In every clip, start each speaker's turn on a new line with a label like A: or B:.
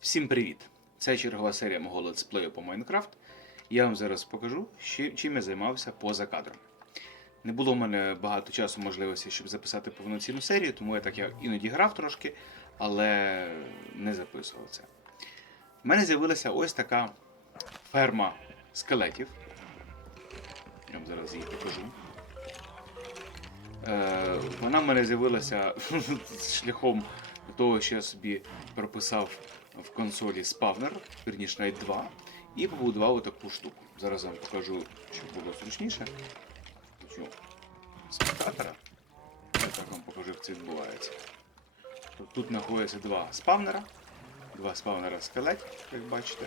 A: Всім привіт! Це чергова серія мого летсплею по Майнкрафт. Я вам зараз покажу, чим я займався поза кадром. Не було в мене багато часу можливості, щоб записати повноцінну серію, тому я так я іноді грав трошки, але не записував це. У мене з'явилася ось така ферма скелетів. Я вам зараз її покажу. Е, вона в мене з'явилася шляхом того, що я собі прописав в консолі спавнер, вірніше навіть два, і побудував таку штуку. Зараз вам покажу, щоб було зручніше. Хочу спектатора. Я так вам покажу, як це відбувається. Тут, знаходяться два спавнера, два спавнера скелетів, як бачите.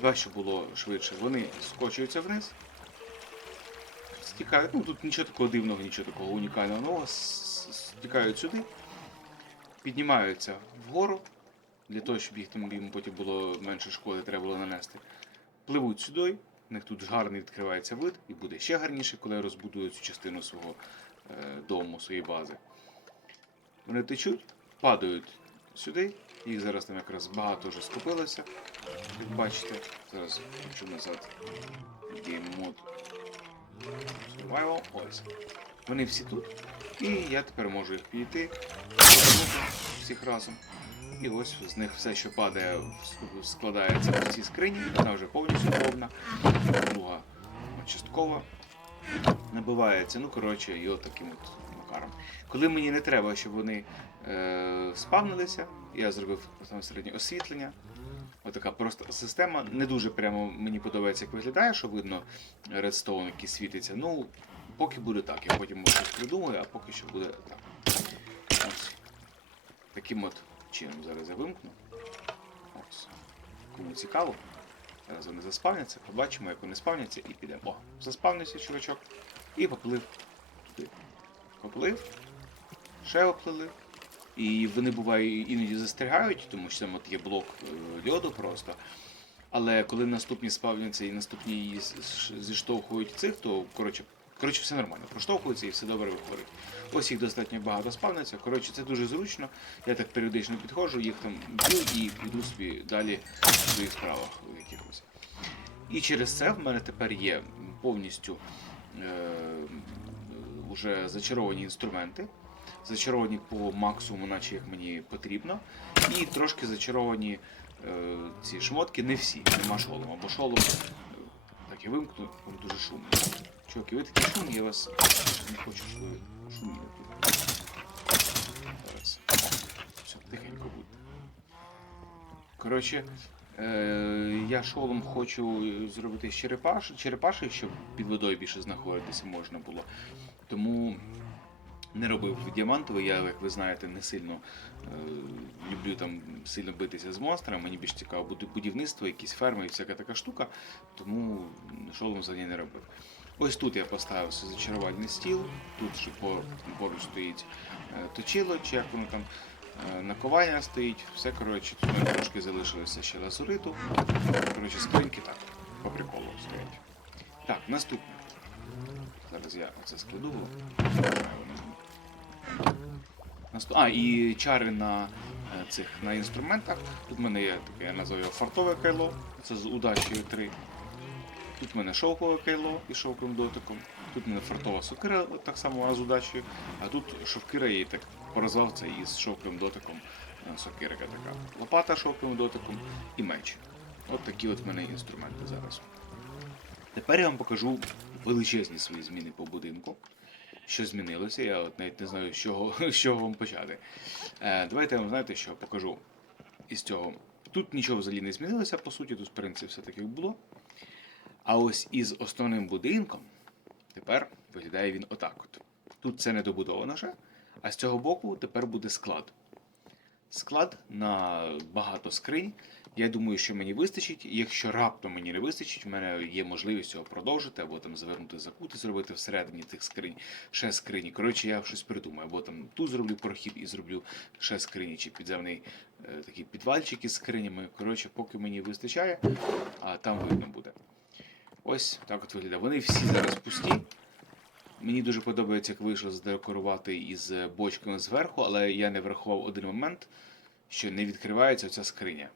A: Два, щоб було швидше, вони скочуються вниз. Стікають, ну тут нічого такого дивного, нічого такого унікального нового. Стікають сюди, піднімаються вгору, для того, щоб їх їм потім було менше шкоди, треба було нанести. Пливуть сюди, в них тут гарний відкривається вид, і буде ще гарніше, коли розбудують цю частину свого е, дому, своєї бази. Вони течуть, падають сюди, їх зараз там якраз багато вже скупилося. Як бачите, зараз хочу назад Game Mode Survival. Ось. Вони всі тут. І я тепер можу їх підійти, всіх разом. І ось з них все, що падає, складається в цій скрині. Вона вже повністю повна, друга часткова. Набивається, ну коротше, і от таким от макаром. Коли мені не треба, щоб вони е, спавнилися, я зробив там середнє освітлення. Отака проста система. Не дуже прямо мені подобається, як виглядає, що видно редстоун, який світиться. Ну, поки буде так. Я потім щось придумаю, а поки що буде так. Ось. Таким от чином зараз я вимкну. Ось. Кому цікаво. Зараз вони заспавняться, побачимо, як вони спавняться, і підемо. О, заспавнився чувачок. І поплив туди. Поплив, ще оплили. І вони буває іноді застрягають, тому що там от є блок е, льоду просто. Але коли наступні спавняться і наступні її зіштовхують цих, то коротше, коротше все нормально. Проштовхуються і все добре виходить. Ось їх достатньо багато спавниться. Коротше, це дуже зручно. Я так періодично підходжу, їх там б'ю і йду собі далі в своїх справах у якихось. І через це в мене тепер є повністю е, вже зачаровані інструменти. Зачаровані по максимуму, наче як мені потрібно. І трошки зачаровані е, ці шмотки, не всі, нема шолома, бо шолом е, так я вимкну, дуже шумний. Чуваки, ви такі шумні, я вас не хочу, щоб ви шуміли тут. Все, тихенько буде. Коротше, е, я шолом хочу зробити черепаш, черепаші, щоб під водою більше знаходитися можна було. Тому не робив діамантовий. Я, як ви знаєте, не сильно е, люблю там сильно битися з монстрами. Мені більш цікаво буде будівництво, якісь ферми і всяка така штука. Тому шолом взагалі не робив. Ось тут я поставив зачарувальний стіл. Тут ще по- поруч стоїть е, точило, чи як воно там. е, Наковання стоїть, все коротше, тут трошки залишилося ще лазуриту. Коротше, скриньки так, по приколу стоять. Так, наступне. Зараз я оце складу. А, і чари на е, цих на інструментах. Тут в мене є таке, я називаю фартове кайло, це з удачею 3. Тут в мене шовкове кайло із шовковим дотиком. Тут в мене фартова сокира, так само з удачею. А тут шовкира її так порозвав це із шовковим дотиком е, сокирика така. Лопата шовковим дотиком і меч. От такі от в мене інструменти зараз. Тепер я вам покажу величезні свої зміни по будинку. Що змінилося, я от навіть не знаю, з чого, з чого вам почати. Е, давайте я вам знаєте, що покажу із цього. Тут нічого взагалі не змінилося, по суті, тут в принципі все так як було. А ось із основним будинком тепер виглядає він отак. от. Тут це не добудовано ще, а з цього боку тепер буде склад. Склад на багато скринь. Я думаю, що мені вистачить. Якщо раптом мені не вистачить, в мене є можливість його продовжити, або там завернути закут і зробити всередині тих скринь ще скрині. Коротше, я щось придумаю, або там тут зроблю прохід і зроблю ще скрині, чи підземний е, такий підвальчик із скринями. Коротше, поки мені вистачає, а там видно буде. Ось так от виглядає. Вони всі зараз пусті. Мені дуже подобається, як вийшло задекорувати із бочками зверху, але я не врахував один момент. що не відкривається ця скриня.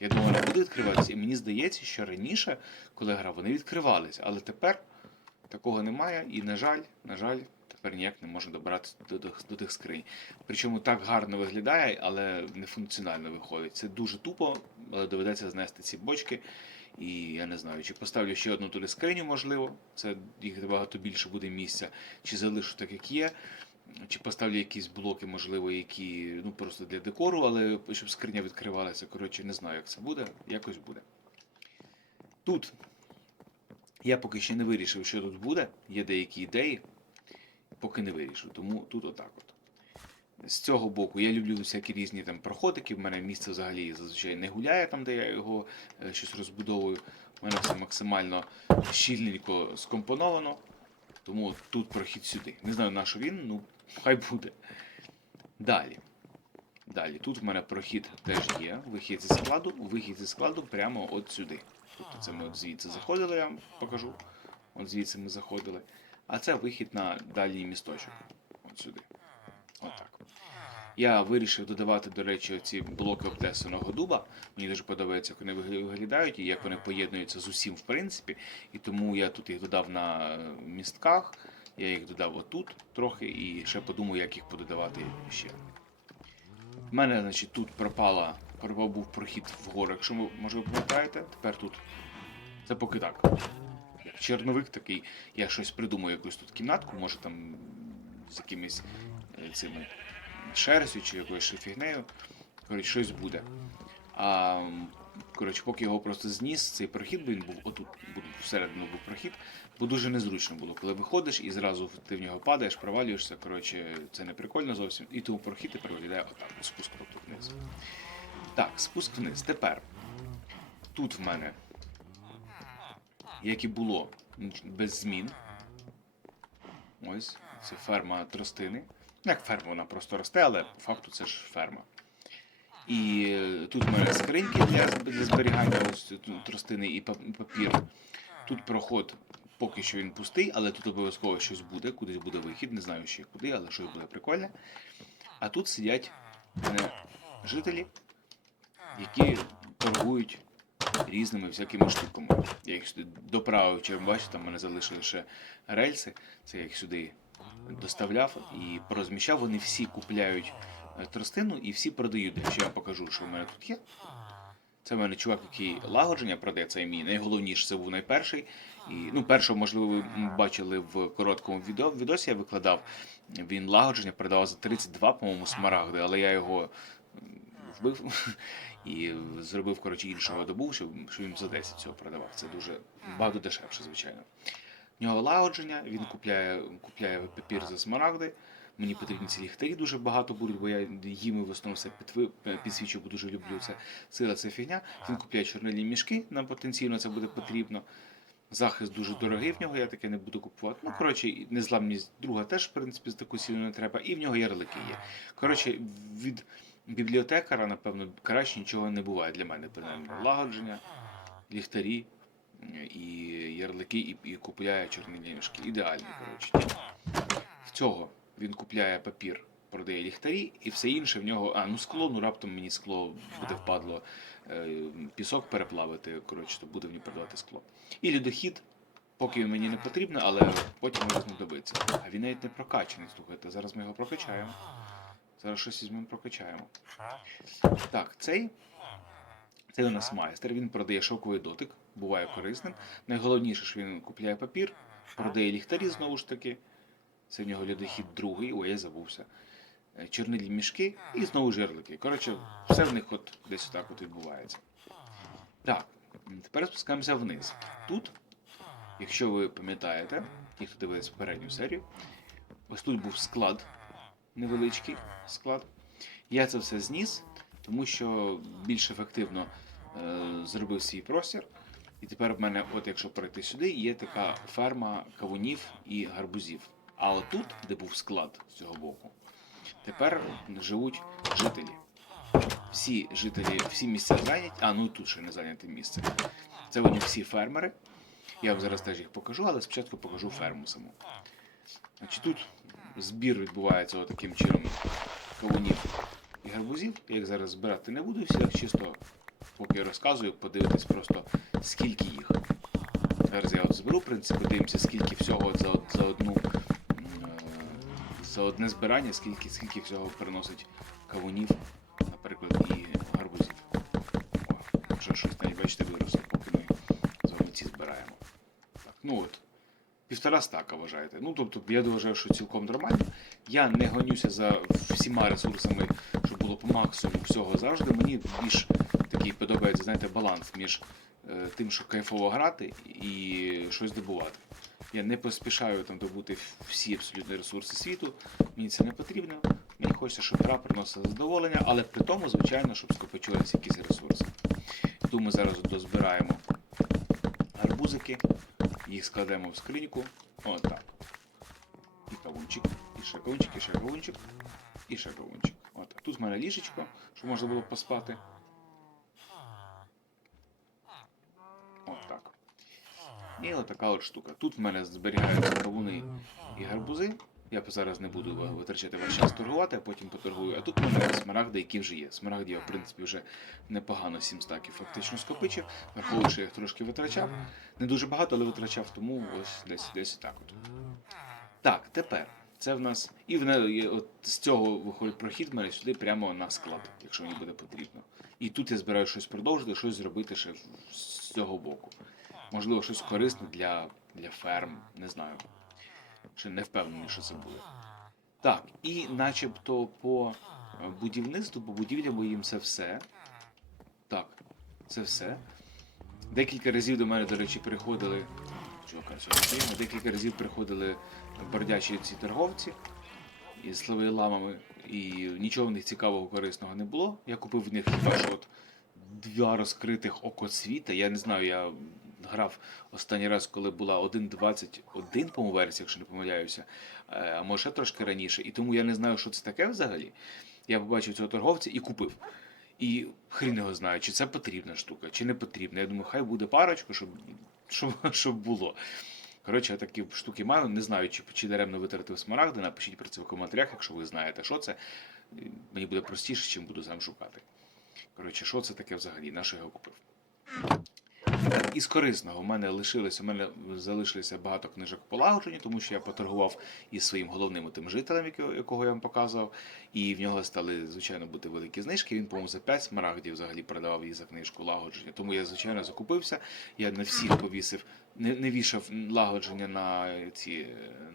A: Я думав, вона буде відкриватися, і мені здається, що раніше, коли грав, вони відкривалися, але тепер такого немає, і, на жаль, на жаль, тепер ніяк не можна добратися до, до, до тих скринь. Причому так гарно виглядає, але не функціонально виходить. Це дуже тупо, але доведеться знести ці бочки. І я не знаю, чи поставлю ще одну туди скриню, можливо, це їх багато більше буде місця, чи залишу так, як є. Чи поставлю якісь блоки, можливо, які ну просто для декору, але щоб скриня відкривалася. Коротше, не знаю, як це буде, якось буде. Тут я поки ще не вирішив, що тут буде. Є деякі ідеї, поки не вирішив. Тому тут отак от. З цього боку я люблю всякі різні там проходики. В мене місце взагалі зазвичай не гуляє там, де я його е, щось розбудовую. У мене все максимально щільненько скомпоновано. Тому тут прохід сюди. Не знаю, на що він, ну хай буде. Далі. Далі. Тут в мене прохід теж є. Вихід зі складу, вихід зі складу прямо от сюди. Тобто це ми от звідси заходили, я вам покажу. От звідси ми заходили. А це вихід на дальній місточок. От сюди. Отак. Я вирішив додавати, до речі, ці блоки обтесаного дуба. Мені дуже подобається, як вони виглядають і як вони поєднуються з усім, в принципі. І тому я тут їх додав на е, містках. Я їх додав отут трохи і ще подумаю, як їх пододавати ще. У мене, значить, тут пропала, пропав був прохід вгору, якщо ви, може ви пам'ятаєте, тепер тут. Це поки так. Як черновик такий, я щось придумаю, якусь тут кімнатку, може там з якимись е, цими шерстю чи якоюсь фігнею. Коротше, щось буде. А, коротше, поки його просто зніс, цей прохід, бо він був отут, всередину був прохід, бо дуже незручно було, коли виходиш і зразу ти в нього падаєш, провалюєшся. Коротше, це не прикольно зовсім. І тому прохід тепер виглядає отак. Спуск тут вниз. Так, спуск вниз. Тепер. Тут в мене, як і було, без змін. Ось, це ферма тростини. Ну, Як ферма, вона просто росте, але по факту це ж ферма. І е, тут в мене скриньки для, для зберігання тут тростини і пап- папір. Тут проход поки що він пустий, але тут обов'язково щось буде, кудись буде вихід, не знаю ще куди, але щось буде прикольне. А тут сидять мене жителі, які торгують різними всякими штуками. Я їх сюди доправив, чи бачите, там мене залишили ще рельси. Це я їх сюди доставляв і порозміщав. Вони всі купляють е, тростину і всі продають. Якщо я покажу, що в мене тут є. Це в мене чувак, який лагодження продає, це мій найголовніше, це був найперший. І, ну, першого, можливо, ви бачили в короткому відео, відосі, я викладав. Він лагодження продавав за 32, по-моєму, смарагди, але я його вбив і зробив, коротше, іншого добув, щоб, щоб він за 10 цього продавав. Це дуже багато дешевше, звичайно. В нього лагодження, він купляє, купляє папір за смарагди. Мені потрібні ці ліхтарі дуже багато будуть, бо я їм в основному все підсвічу, бо дуже люблю це. Сила це фігня. Він купляє чорнильні мішки, нам потенційно це буде потрібно. Захист дуже дорогий в нього, я таке не буду купувати. Ну, коротше, незламність друга теж, в принципі, з таку сілу не треба. І в нього ярлики є. Коротше, від бібліотекара, напевно, краще нічого не буває для мене, принаймні. Лагодження, ліхтарі е, і ярлики, і, і купляє чорнильні мішки. Ідеально, коротше. В цього він купляє папір, продає ліхтарі, і все інше в нього. А, ну скло, ну раптом мені скло буде впадло е, пісок переплавити. Коротше, то буде мені продавати скло. І льодохід, поки він мені не потрібно, але потім може знадобиться. А він навіть не прокачаний, слухайте. Зараз ми його прокачаємо. Зараз щось візьмемо, прокачаємо. Так, цей. Це у нас майстер, він продає шоковий дотик, буває корисним. Найголовніше, що він купляє папір, продає ліхтарі знову ж таки. Це в нього льодохід другий, ой, я забувся. Е, Чорнилі мішки і знову жерлики. Коротше, все в них от десь так от відбувається. Так, тепер спускаємося вниз. Тут, якщо ви пам'ятаєте, ті, хто дивились попередню серію, ось тут був склад, невеличкий склад. Я це все зніс, тому що більш ефективно е, зробив свій простір. І тепер в мене, от якщо пройти сюди, є така ферма кавунів і гарбузів. А отут, де був склад з цього боку, тепер живуть жителі. Всі жителі, всі місця зайняті, а ну тут ще не зайняте місце. Це вони всі фермери. Я вам зараз теж їх покажу, але спочатку покажу ферму саму. Значить, тут збір відбувається таким чином кавунів гарбузів. Я їх зараз збирати не буду всіх, чисто поки я розказую, подивитись просто скільки їх. Зараз я от зберу, в принципі, дивимося, скільки всього за, за одну е, за одне збирання, скільки, скільки всього приносить кавунів, наприклад, і гарбузів. О, вже щось навіть бачите, виросло, поки ми з вами ці збираємо. Так, ну от. Півтора стака вважаєте. Ну, тобто, я вважаю, що цілком нормально. Я не гонюся за всіма ресурсами, щоб було по максимуму всього завжди. Мені більш такий подобається, знаєте, баланс між е, тим, що кайфово грати і щось добувати. Я не поспішаю там добути всі абсолютно ресурси світу. Мені це не потрібно. Мені хочеться, щоб гра приносила задоволення, але при тому, звичайно, щоб скопичувалися якісь ресурси. Тому ми зараз дозбираємо гарбузики, їх складемо в скриньку. Отак. І кавунчик, і ще і ще і ще кавунчик. Отак. Тут в мене ліжечко, щоб можна було поспати. Отак. І отака от штука. Тут в мене зберігаються кавуни і гарбузи. Я зараз не буду витрачати ваш час торгувати, а потім поторгую. А тут в мене смарагди, які вже є. Смарагди я, в принципі, вже непогано 7 стаків фактично скопичив. Враховую, що я їх трошки витрачав. Не дуже багато, але витрачав, тому ось десь десь так от. Так, тепер. Це в нас. І в не- от з цього виходить прохід мене сюди прямо на склад, якщо мені буде потрібно. І тут я збираю щось продовжити, щось зробити ще з цього боку. Можливо, щось корисне для, для ферм, не знаю. Ще не впевнений, що це буде. Так, і начебто по будівництву, по будівлям моїм це все. Так, це все. Декілька разів до мене, до речі, приходили. Чувака, сьогодні. Декілька разів приходили бордячі ці торговці із словоєламами, і нічого в них цікавого корисного не було. Я купив в них от два розкритих окоцвіта. Я не знаю, я грав останній раз, коли була 1.21 по версії, якщо не помиляюся, е, а може ще трошки раніше. І тому я не знаю, що це таке взагалі. Я побачив цього торговця і купив. І хрін його знає, чи це потрібна штука, чи не потрібна. Я думаю, хай буде парочку, щоб, щоб, щоб було. Коротше, я такі штуки маю. Не знаю, чи, чи даремно витратив смарагди. Напишіть про це в коментарях, якщо ви знаєте, що це. Мені буде простіше, чим буду сам шукати. Коротше, що це таке взагалі? На що я його купив? Із корисного у мене лишилось, у мене залишилося багато книжок полагоджені, тому що я поторгував із своїм головним тим жителем, якого я вам показував, і в нього стали, звичайно, бути великі знижки. Він, по-моєму, за 5 смарагдів взагалі продавав її за книжку лагодження. Тому я, звичайно, закупився. Я на всіх повісив, не, не вішав лагодження на ці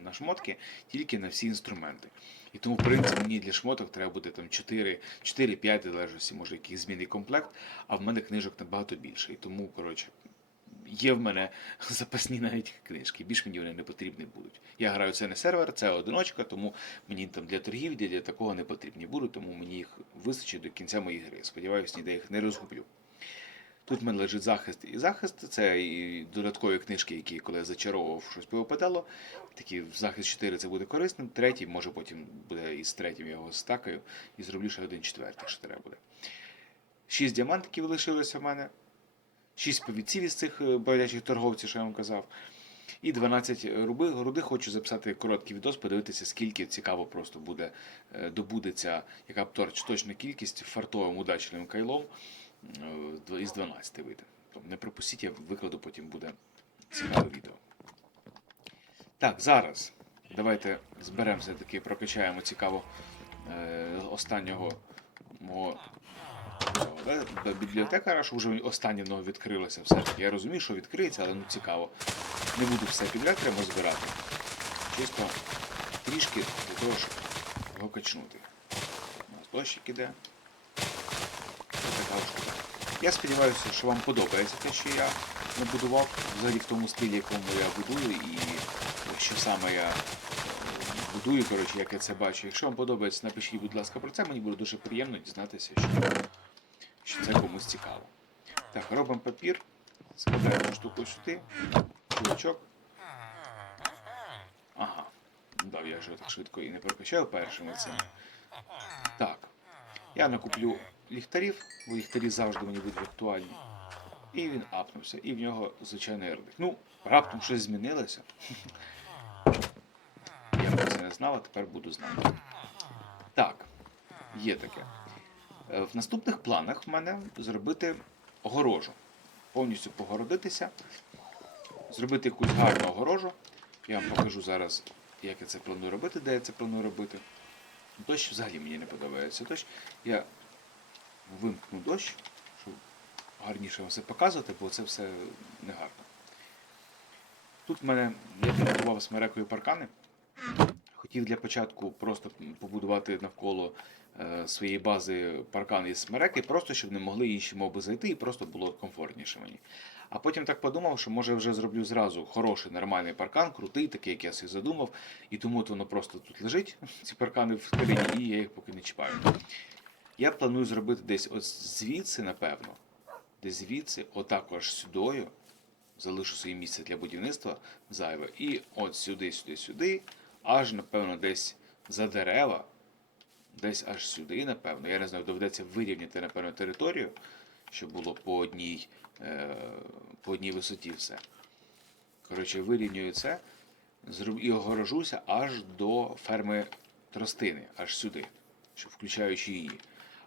A: на шмотки, тільки на всі інструменти. І тому, в принципі, мені для шмоток треба буде там 4, 4-5, залежності, може, якийсь змінний комплект, а в мене книжок набагато більше. І тому, коротше, є в мене запасні навіть книжки. Більш мені вони не потрібні будуть. Я граю це не сервер, це одиночка, тому мені там для торгівлі, для такого не потрібні будуть, тому мені їх вистачить до кінця моєї гри. Сподіваюсь, ніде їх не розгублю. Тут в мене лежить захист і захист. Це і додаткові книжки, які коли я зачаровував щось повипадало. Такі захист 4 це буде корисним. Третій, може потім буде із третім я його стакаю і зроблю ще один четвертий, якщо треба буде. Шість діамантиків лишилося в мене. 6 повідців із цих е, бродячих торговців, що я вам казав. І 12 руби, руди хочу записати короткий відос, подивитися, скільки цікаво просто буде е, добудеться, яка б точна кількість фартовим удачним кайлом із 12 вийде. Тобто не пропустіть, я викладу, потім буде цікаве відео. Так, зараз давайте зберемо все-таки, прокачаємо цікаво е, останнього мого да, бібліотекара, що вже останнє в відкрилося все-таки. Я розумію, що відкриється, але ну цікаво. Не буду все підряд треба збирати. Чисто трішки для того, щоб його качнути. У нас дощик іде. Ось така от штука. Я сподіваюся, що вам подобається те, що я набудував взагалі в тому стилі, якому я будую, і що саме я е, будую, коротше, як я це бачу. Якщо вам подобається, напишіть, будь ласка, про це. Мені буде дуже приємно дізнатися, що, що це комусь цікаво. Так, робимо папір, складаємо штуку сюди, кулачок. Ага. Да, я вже так швидко і не прокачаю першими це. Так. Я накуплю ліхтарів, бо ліхтарі завжди мені будуть актуальні. І він апнувся, і в нього звичайний ердик. Ну, раптом щось змінилося. Я про це не знав, а тепер буду знати. Так, є таке. Е, В наступних планах в мене зробити огорожу. Повністю погородитися, зробити якусь гарну огорожу. Я вам покажу зараз, як я це планую робити, де я це планую робити. Дощ взагалі мені не подобається. Дощ. Я вимкну дощ, щоб гарніше все показувати, бо це все не гарно. Тут в мене я побудував смерекою паркани. Хотів для початку просто побудувати навколо е, своєї бази паркан із смереки, просто щоб не могли інші моби зайти і просто було комфортніше мені. А потім так подумав, що може вже зроблю зразу хороший нормальний паркан, крутий, такий, як я собі задумав, і тому воно просто тут лежить, ці паркани в терині, і я їх поки не чіпаю. Я планую зробити десь от звідси, напевно, десь звідси, отак аж сюдою, залишу своє місце для будівництва зайве, і от сюди, сюди, сюди, аж, напевно, десь за дерева, десь аж сюди, напевно. Я не знаю, доведеться вирівняти, напевно, територію, щоб було по одній, е, по одній висоті все. Коротше, вирівнюю це і огорожуся аж до ферми тростини, аж сюди, щоб включаючи її.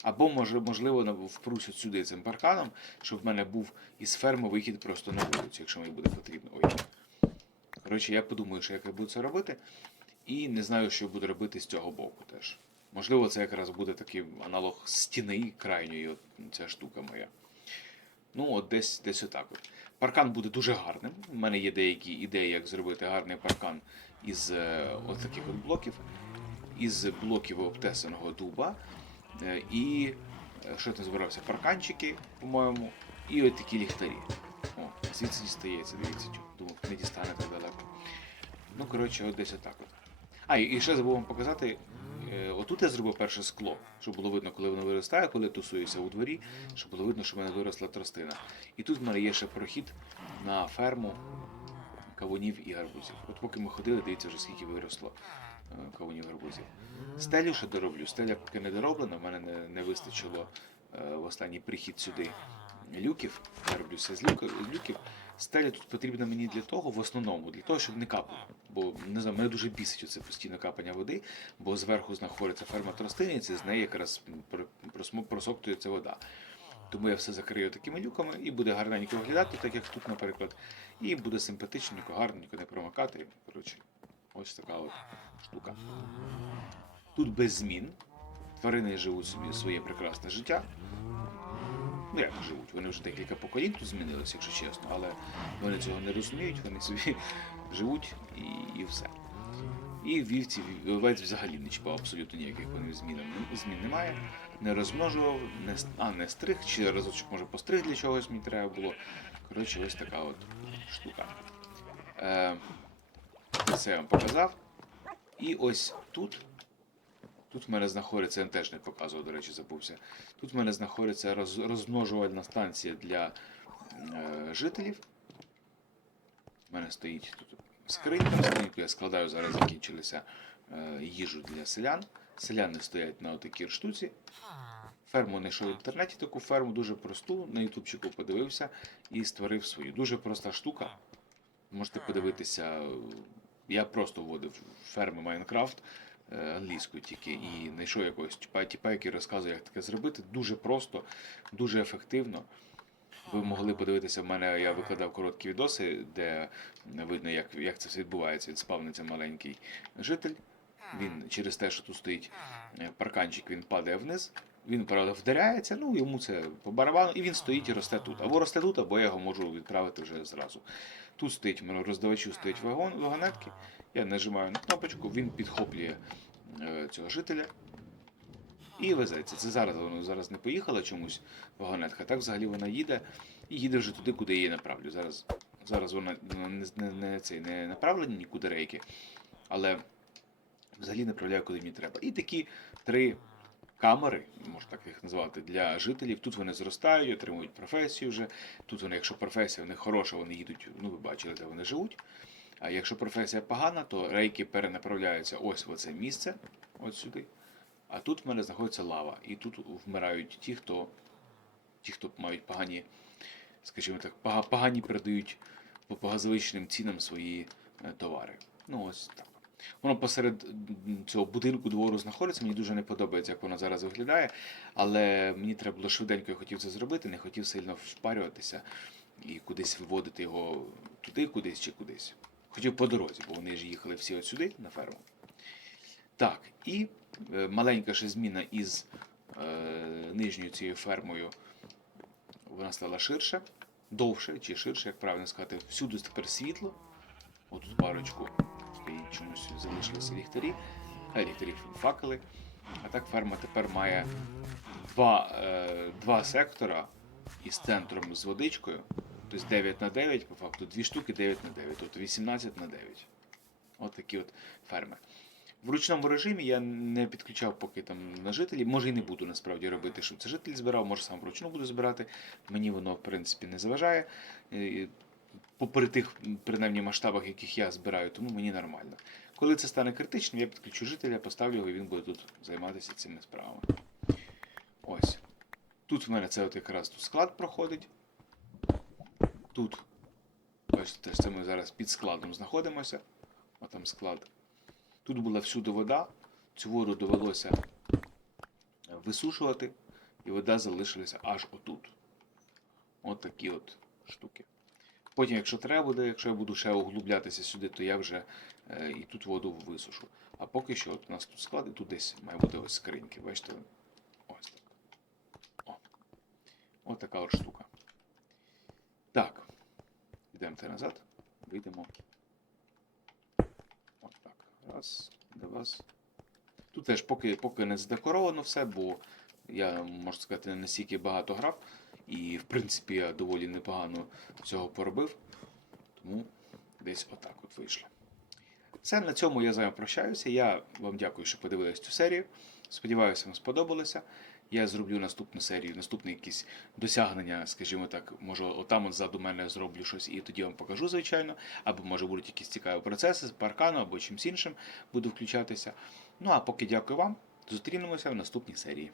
A: Або можливо, впрусь сюди цим парканом, щоб в мене був із ферми вихід просто на вулицю, якщо мені буде потрібно. Ой. Коротше, я подумаю, що як я буду це робити, і не знаю, що буду робити з цього боку теж. Можливо, це якраз буде такий аналог стіни крайньої, от ця штука моя. Ну, от десь, десь отак. От. Паркан буде дуже гарним. У мене є деякі ідеї, як зробити гарний паркан із е, от таких от блоків, із блоків обтесаного дуба. Е, і е, що ти збирався? Парканчики, по-моєму, і от такі ліхтарі. О, звідси дістається, дивіться, думав, не дістане так далеко. Ну, коротше, от десь отак от. А, і ще забув вам показати. е, Отут я зробив перше скло, щоб було видно, коли воно виростає, коли тусуюся у дворі, щоб було видно, що в мене виросла тростина. І тут в мене є ще прохід на ферму кавунів і гарбузів. От поки ми ходили, дивіться вже скільки виросло кавунів і гарбузів. Стелю ще дороблю. Стеля поки не дороблена, в мене не, не вистачило е, в останній прихід сюди люків. Я роблю все з, люків. Стеля тут потрібна мені для того, в основному, для того, щоб не капало. Бо не знаю, мене дуже бісить оце постійне капання води, бо зверху знаходиться ферма тростини, з неї якраз просоктується вода. Тому я все закрию такими люками і буде гарненько виглядати, так як тут, наприклад, і буде симпатичненько, гарненько, не промокати. Коротше, ось така от штука. Тут без змін. Тварини живуть собі своє прекрасне життя. Ну як живуть? Вони вже декілька поколінь тут змінилися, якщо чесно, але вони цього не розуміють, вони собі живуть і, і все. І вівці, овець взагалі не чіпав абсолютно ніяких вони змін, змін немає. Не розмножував, не, а не стриг, чи разочок може постриг для чогось мені треба було. Коротше, ось така от штука. Е, це я вам показав. І ось тут. Тут в мене знаходиться, я теж не показував, до речі, забувся. Тут в мене знаходиться роз, розмножувальна станція для е, жителів. У мене стоїть тут скринька, скриньку я складаю, зараз закінчилися е, їжу для селян. Селяни стоять на отакій штуці. Ферму знайшов в інтернеті таку ферму, дуже просту. На ютубчику подивився і створив свою. Дуже проста штука. Можете подивитися. Я просто вводив ферми Майнкрафт е, англійською тільки і знайшов якогось тіпа, який розказує, як таке зробити. Дуже просто, дуже ефективно. Ви могли подивитися, в мене я викладав короткі відоси, де видно, як, як це все відбувається. Він спавниться маленький житель. Він через те, що тут стоїть е, парканчик, він падає вниз. Він, правда, вдаряється, ну йому це по барабану, і він стоїть і росте тут. Або росте тут, або я його можу відправити вже зразу. Тут стоїть мене роздавачу стоїть вагон, вагонетки. Я нажимаю на кнопочку, він підхоплює е, цього жителя і везеться. Це зараз воно зараз не поїхала чомусь вагонетка. Так взагалі вона їде і їде вже туди, куди її направлю. Зараз, зараз вона не, не, не, цей, не направлені нікуди рейки, але взагалі направляю, куди мені треба. І такі три камери, можна так їх назвати, для жителів. Тут вони зростають, отримують професію вже. Тут вони, якщо професія в них хороша, вони їдуть, ну ви бачили, де вони живуть. А якщо професія погана, то рейки перенаправляються ось в це місце, от сюди. А тут в мене знаходиться лава. І тут вмирають ті, хто, ті, хто мають погані, скажімо так, погані передають по завищеним цінам свої е, товари. Ну ось так. Воно посеред цього будинку двору знаходиться. Мені дуже не подобається, як воно зараз виглядає. Але мені треба було швиденько, я хотів це зробити, не хотів сильно впарюватися і кудись виводити його туди, кудись чи кудись. Хотів по дорозі, бо вони ж їхали всі от сюди, на ферму. Так, і е, маленька ще зміна із е, нижньою цією фермою. Вона стала ширше, довше чи ширше, як правильно сказати. Всюди тепер світло. Отут парочку чомусь залишилися ліхтарі, а ліхтарі факели. А так ферма тепер має два, е, два сектора із центром з водичкою. Тобто 9 на 9, по факту, дві штуки 9 на 9, тобто 18 на 9. От такі от ферми. В ручному режимі я не підключав поки там на жителі. Може і не буду насправді робити, щоб це житель збирав, може сам вручну буду збирати. Мені воно, в принципі, не заважає. Попри тих, принаймні, масштабах, яких я збираю, тому мені нормально. Коли це стане критичним, я підключу жителя, поставлю його і він буде тут займатися цими справами. Ось. Тут в мене це от якраз тут склад проходить. Тут. Теж це ми зараз під складом знаходимося. О, там склад. Тут була всюди вода. Цю воду довелося висушувати, і вода залишилася аж отут. От такі от штуки. Потім, якщо треба буде, якщо я буду ще углублятися сюди, то я вже е, і тут воду висушу. А поки що от у нас тут склад, і тут десь має бути ось скриньки. Бачите? Ось так. О. От така от штука. Так. Йдемо назад. Вийдемо. От так. Раз, два. Тут теж поки, поки не задекоровано все, бо я, можу сказати, не настільки багато грав. І, в принципі, я доволі непогано всього поробив. Тому десь отак от вийшло. Все, на цьому я з вами прощаюся. Я вам дякую, що подивились цю серію. Сподіваюся, вам сподобалося. Я зроблю наступну серію, наступне якісь досягнення, скажімо так, може, отам от ззаду мене зроблю щось і тоді вам покажу, звичайно. Або може будуть якісь цікаві процеси з паркану або чимсь іншим буду включатися. Ну а поки дякую вам. Зустрінемося в наступній серії.